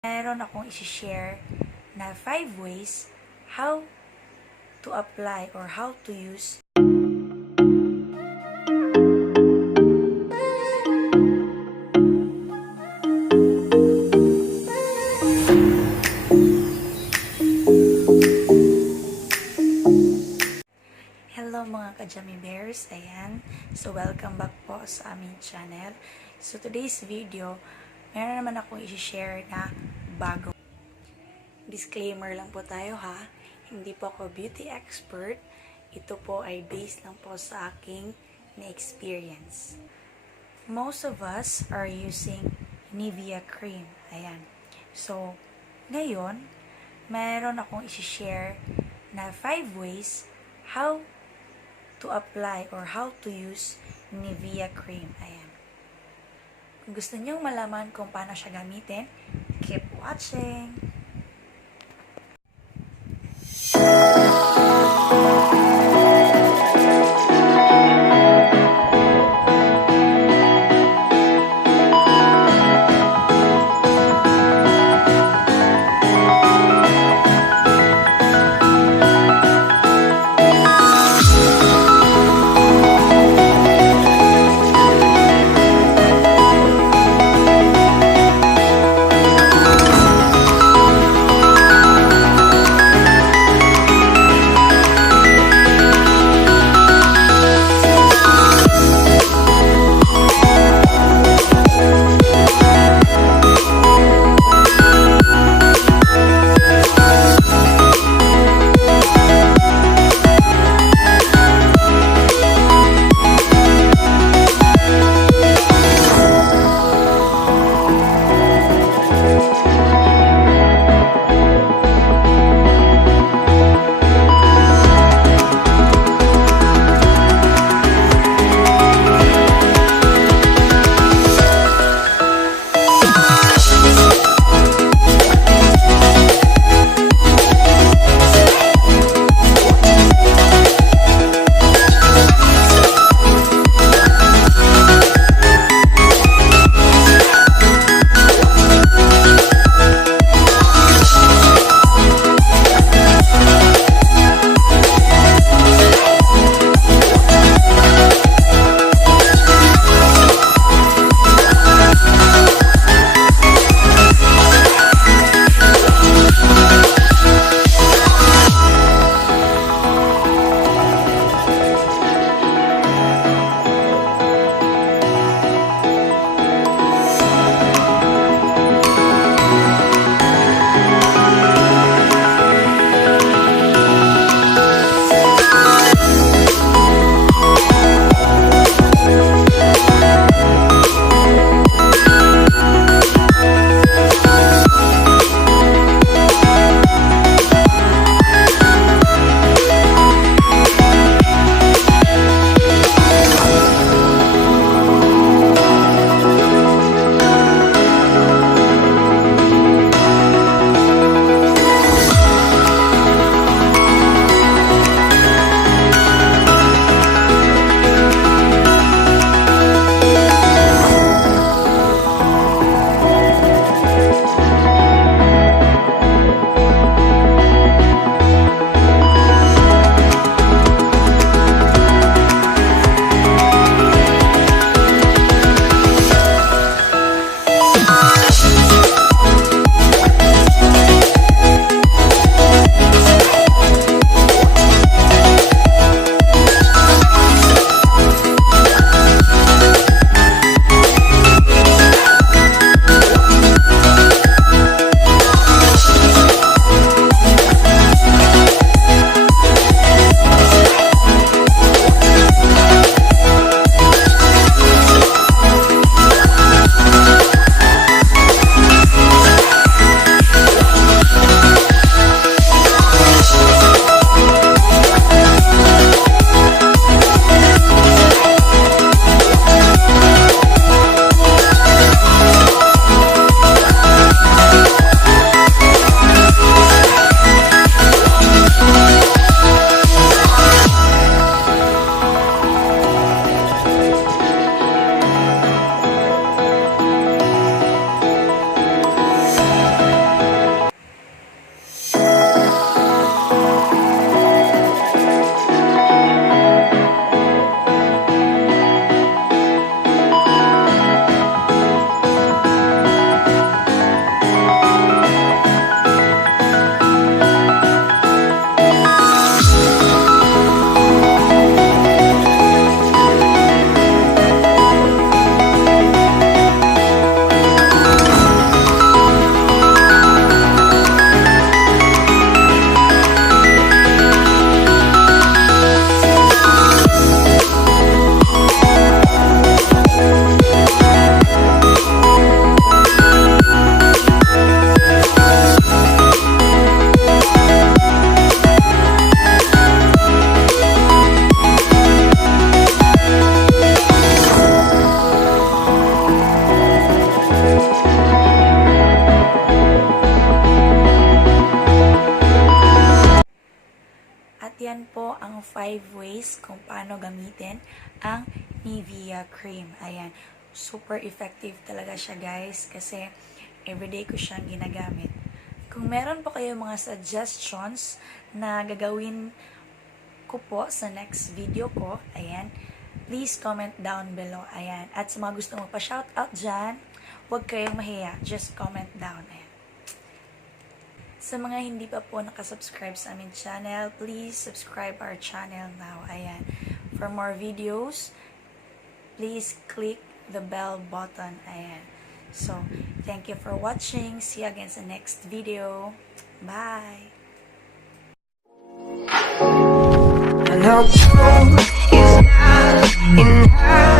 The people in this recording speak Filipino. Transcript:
Meron akong isi-share na 5 ways how to apply or how to use Hello mga ka-Jammy Bears, ayan. So welcome back po sa aming channel. So today's video, meron naman akong isi-share na bagong. Disclaimer lang po tayo ha, hindi po ako beauty expert. Ito po ay based lang po sa aking na-experience. Most of us are using Nivea Creme, ayan. So ngayon, meron akong isi-share na 5 ways how to apply or how to use Nivea Creme. Ayan. Kung gusto nyo malaman kung paano siya gamitin, keep watching! yan po ang 5 ways kung paano gamitin ang Nivea Creme. Ayan, super effective talaga siya guys kasi everyday ko siyang ginagamit. Kung meron po kayo mga suggestions na gagawin ko po sa next video ko, ayan, please comment down below. Ayan, at sa mga gusto mo pa shoutout dyan, huwag kayong mahiya, just comment down. Ayan. Sa mga hindi pa po nakasubscribe sa aming channel, please subscribe our channel now. Ayan. For more videos, please click the bell button. Ayan. So, thank you for watching. See you again sa next video. Bye! And her is not in her.